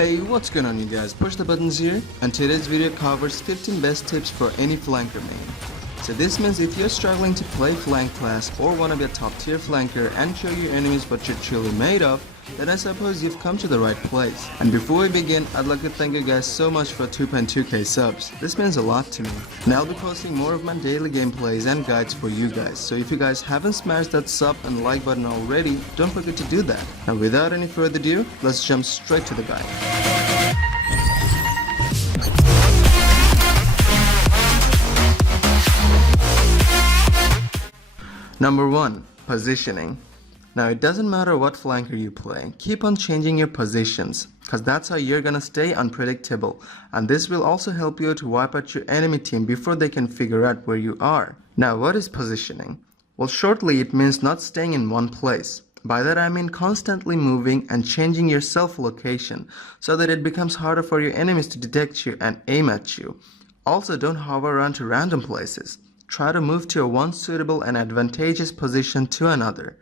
Hey, what's going on you guys? Push the buttons here, and today's video covers 15 best tips for any flanker main. So this means if you're struggling to play flank class or want to be a top tier flanker and show your enemies what you're truly made of, then I suppose you've come to the right place. And before we begin, I'd like to thank you guys so much for 2.2k subs. This means a lot to me. And I'll be posting more of my daily gameplays and guides for you guys. So if you guys haven't smashed that sub and like button already, don't forget to do that. Now without any further ado, let's jump straight to the guide. Number 1. Positioning. Now it doesn't matter what flanker you play, keep on changing your positions, cause that's how you're gonna stay unpredictable, and this will also help you to wipe out your enemy team before they can figure out where you are. Now what is positioning? Well, shortly it means not staying in one place. By that I mean constantly moving and changing your self-location so that it becomes harder for your enemies to detect you and aim at you. Also, don't hover around to random places. Try to move to a one suitable and advantageous position to another.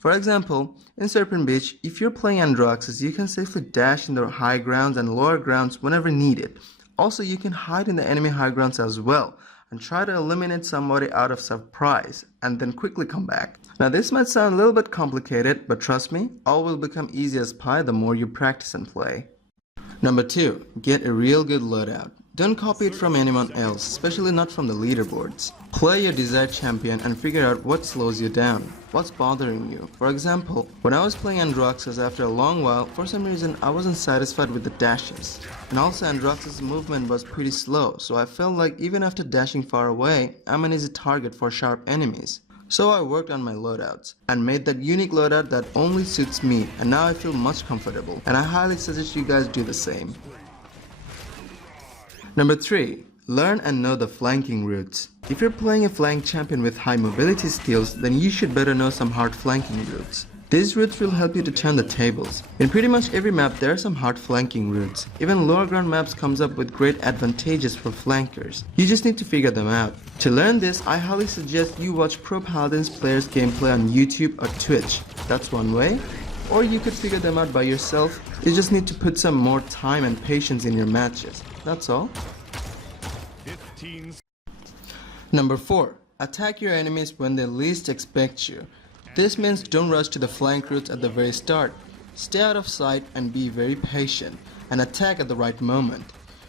For example, in Serpent Beach, if you're playing Androxus, you can safely dash in the high grounds and lower grounds whenever needed. Also, you can hide in the enemy high grounds as well and try to eliminate somebody out of surprise and then quickly come back. Now this might sound a little bit complicated, but trust me, all will become easy as pie the more you practice and play. Number 2. Get a real good loadout. Don't copy it from anyone else, especially not from the leaderboards. Play your desired champion and figure out what slows you down, what's bothering you. For example, when I was playing Androxus, after a long while, for some reason I wasn't satisfied with the dashes. And also Androxus' movement was pretty slow, so I felt like even after dashing far away, I'm an easy target for sharp enemies. So I worked on my loadouts and made that unique loadout that only suits me, and now I feel much comfortable, and I highly suggest you guys do the same. Number 3. Learn and know the flanking routes. If you're playing a flank champion with high mobility skills, then you should better know some hard flanking routes. These routes will help you to turn the tables. In pretty much every map there are some hard flanking routes. Even lower ground maps comes up with great advantages for flankers. You just need to figure them out. To learn this, I highly suggest you watch pro Paladins players gameplay on YouTube or Twitch. That's one way. Or you could figure them out by yourself. You just need to put some more time and patience in your matches. That's all. 15. Number 4. Attack your enemies when they least expect you. This means don't rush to the flank routes at the very start. Stay out of sight and be very patient and attack at the right moment.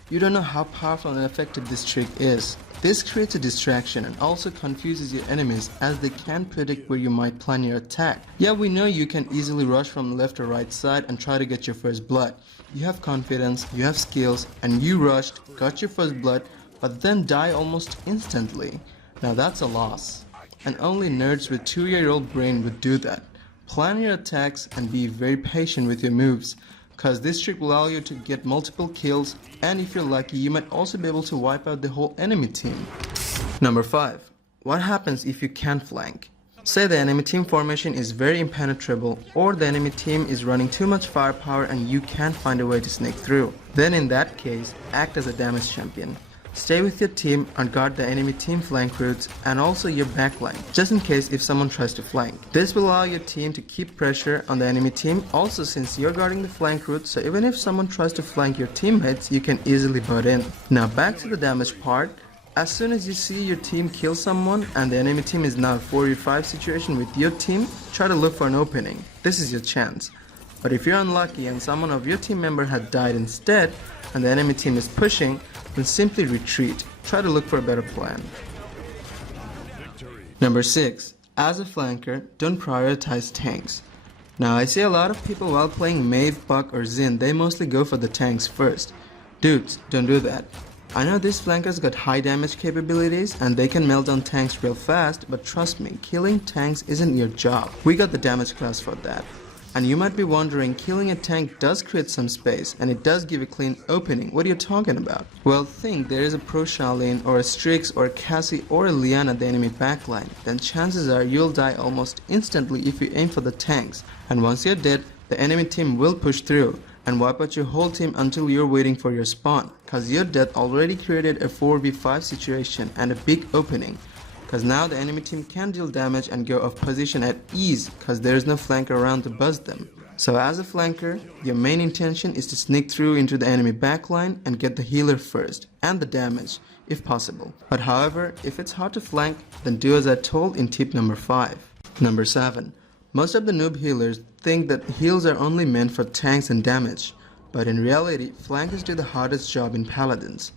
You don't know how powerful and effective this trick is. This creates a distraction and also confuses your enemies as they can't predict where you might plan your attack. Yeah, we know you can easily rush from the left or right side and try to get your first blood. You have confidence, you have skills, and you rushed, got your first blood, but then die almost instantly. Now that's a loss. And only nerds with 2-year-old brain would do that. Plan your attacks and be very patient with your moves, cause this trick will allow you to get multiple kills, and if you're lucky you might also be able to wipe out the whole enemy team. Number 5. What happens if you can't flank? Say the enemy team formation is very impenetrable, or the enemy team is running too much firepower and you can't find a way to sneak through. Then in that case, act as a damage champion. Stay with your team and guard the enemy team flank routes and also your backline, just in case if someone tries to flank. This will allow your team to keep pressure on the enemy team also since you're guarding the flank route, so even if someone tries to flank your teammates, you can easily butt in. Now back to the damage part. As soon as you see your team kill someone and the enemy team is now 4v5 situation with your team, try to look for an opening. This is your chance. But if you're unlucky and someone of your team member had died instead and the enemy team is pushing, then simply retreat. Try to look for a better plan. Number 6. As a flanker, don't prioritize tanks. Now I see a lot of people while playing Maeve, Puck or Xin, they mostly go for the tanks first. Dudes, don't do that. I know these flankers got high damage capabilities and they can melt down tanks real fast, but trust me, killing tanks isn't your job. We got the damage class for that. And you might be wondering, killing a tank does create some space and it does give a clean opening. What are you talking about? Well, think there is a Pro Shaolin or a Strix or a Cassie or a Lian at the enemy backline. Then chances are you'll die almost instantly if you aim for the tanks. And once you're dead, the enemy team will push through and wipe out your whole team until you're waiting for your spawn. Cause your death already created a 4v5 situation and a big opening. Cause now the enemy team can deal damage and go off position at ease cause there is no flank around to buzz them. So as a flanker, your main intention is to sneak through into the enemy backline and get the healer first, and the damage, if possible. But however, if it's hard to flank, then do as I told in tip number 5. Number 7. Most of the noob healers think that heals are only meant for tanks and damage, but in reality, flankers do the hardest job in Paladins.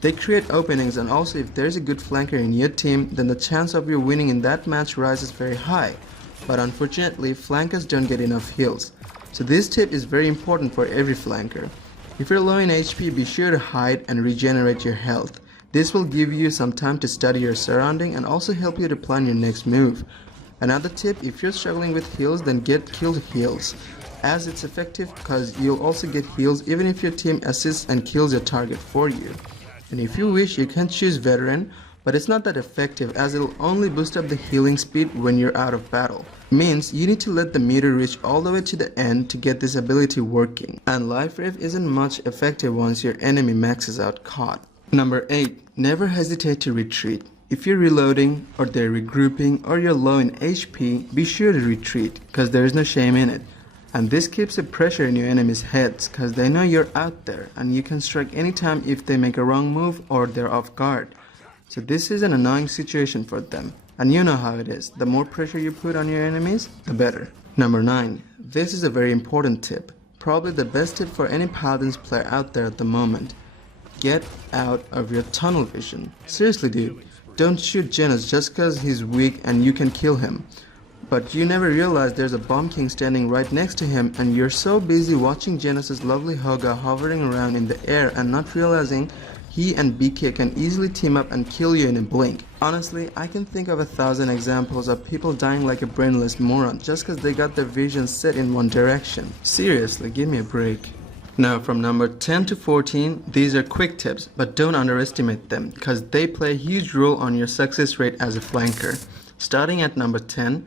They create openings, and also if there's a good flanker in your team, then the chance of you winning in that match rises very high. But unfortunately, flankers don't get enough heals. So this tip is very important for every flanker. If you're low in HP, be sure to hide and regenerate your health. This will give you some time to study your surrounding and also help you to plan your next move. Another tip, if you're struggling with heals, then get killed heals, as it's effective because you'll also get heals even if your team assists and kills your target for you. And if you wish, you can choose veteran, but it's not that effective as it'll only boost up the healing speed when you're out of battle. Means you need to let the meter reach all the way to the end to get this ability working. And Life Rev isn't much effective once your enemy maxes out caught. Number 8. Never hesitate to retreat. If you're reloading, or they're regrouping, or you're low in HP, be sure to retreat, cause there is no shame in it. And this keeps the pressure in your enemies' heads, cause they know you're out there, and you can strike anytime if they make a wrong move or they're off guard. So this is an annoying situation for them, and you know how it is. The more pressure you put on your enemies, the better. Number 9. This is a very important tip. Probably the best tip for any Paladins player out there at the moment. Get out of your tunnel vision. Seriously dude. Don't shoot Janus just cause he's weak and you can kill him. But you never realize there's a Bomb King standing right next to him, and you're so busy watching Janus' lovely Hoga hovering around in the air and not realizing he and BK can easily team up and kill you in a blink. Honestly, I can think of 1,000 examples of people dying like a brainless moron just cause they got their vision set in one direction. Seriously, give me a break. Now from number 10 to 14, these are quick tips, but don't underestimate them because they play a huge role on your success rate as a flanker. Starting at number 10,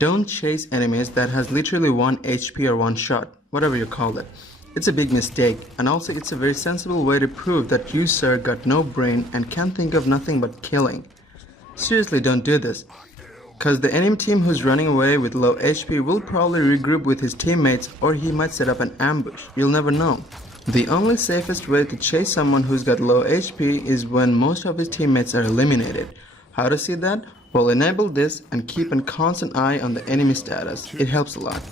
don't chase enemies that has literally 1 HP or 1 shot, whatever you call it. It's a big mistake, and also it's a very sensible way to prove that you sir got no brain and can't think of nothing but killing. Seriously, don't do this. Cause the enemy team who's running away with low HP will probably regroup with his teammates, or he might set up an ambush. You'll never know. The only safest way to chase someone who's got low HP is when most of his teammates are eliminated. How to see that? Well, enable this and keep a constant eye on the enemy status. It helps a lot.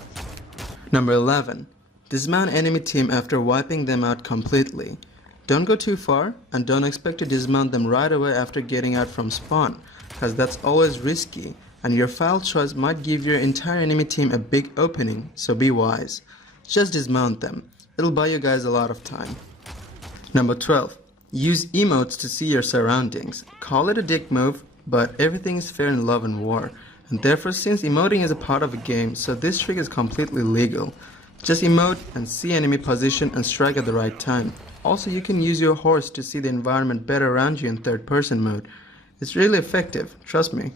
Number 11. Dismount enemy team after wiping them out completely. Don't go too far, and don't expect to dismount them right away after getting out from spawn, cause that's always risky. And your foul choice might give your entire enemy team a big opening, so be wise. Just dismount them. It'll buy you guys a lot of time. Number 12. Use emotes to see your surroundings. Call it a dick move, but everything is fair in love and war. And therefore, since emoting is a part of a game, so this trick is completely legal. Just emote and see enemy position and strike at the right time. Also, you can use your horse to see the environment better around you in third person mode. It's really effective, trust me.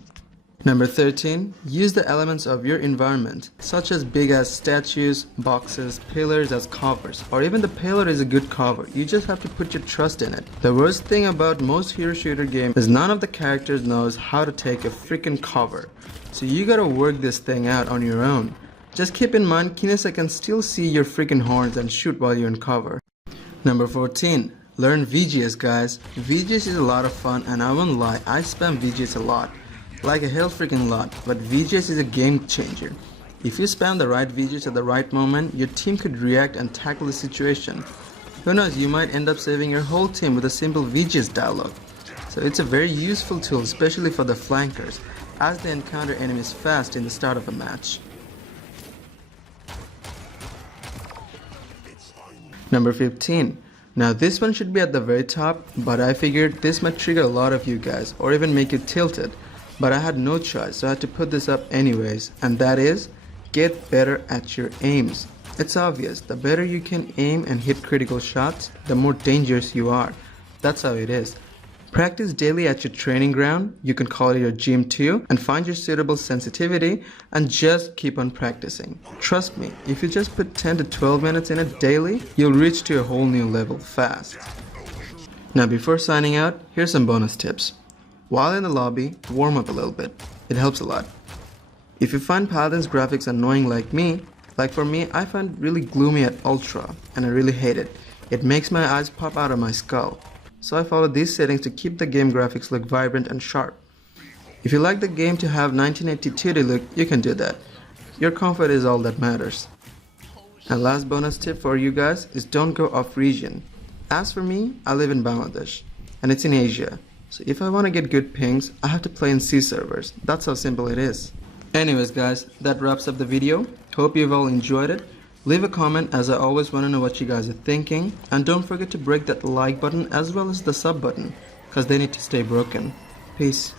Number 13. Use the elements of your environment, such as big ass statues, boxes, pillars as covers, or even the pillar is a good cover. You just have to put your trust in it. The worst thing about most hero shooter games is none of the characters knows how to take a freaking cover. So you gotta work this thing out on your own. Just keep in mind Kinesa can still see your freaking horns and shoot while you're in cover. Number 14. Learn VGS guys. VGS is a lot of fun, and I won't lie, I spam VGS a lot. Like a hell freaking lot, but VGS is a game changer. If you spam the right VGS at the right moment, your team could react and tackle the situation. Who knows, you might end up saving your whole team with a simple VGS dialogue. So it's a very useful tool, especially for the flankers, as they encounter enemies fast in the start of a match. Number 15. Now this one should be at the very top, but I figured this might trigger a lot of you guys, or even make you tilted. But I had no choice, so I had to put this up anyways, and that is, get better at your aims. It's obvious, the better you can aim and hit critical shots, the more dangerous you are. That's how it is. Practice daily at your training ground, you can call it your gym too, and find your suitable sensitivity, and just keep on practicing. Trust me, if you just put 10 to 12 minutes in it daily, you'll reach to a whole new level fast. Now before signing out, here's some bonus tips. While in the lobby, warm up a little bit. It helps a lot. If you find Paladins graphics annoying like me, Like for me, I find it really gloomy at ultra, and I really hate it. It makes my eyes pop out of my skull. So I follow these settings to keep the game graphics look vibrant and sharp. If you like the game to have 1980 2D look, you can do that. Your comfort is all that matters. And last bonus tip for you guys is don't go off region. As for me, I live in Bangladesh, and it's in Asia. So if I want to get good pings, I have to play in C servers. That's how simple it is. Anyways guys, that wraps up the video. Hope you've all enjoyed it. Leave a comment, as I always want to know what you guys are thinking. And don't forget to break that like button as well as the sub button, cause they need to stay broken. Peace.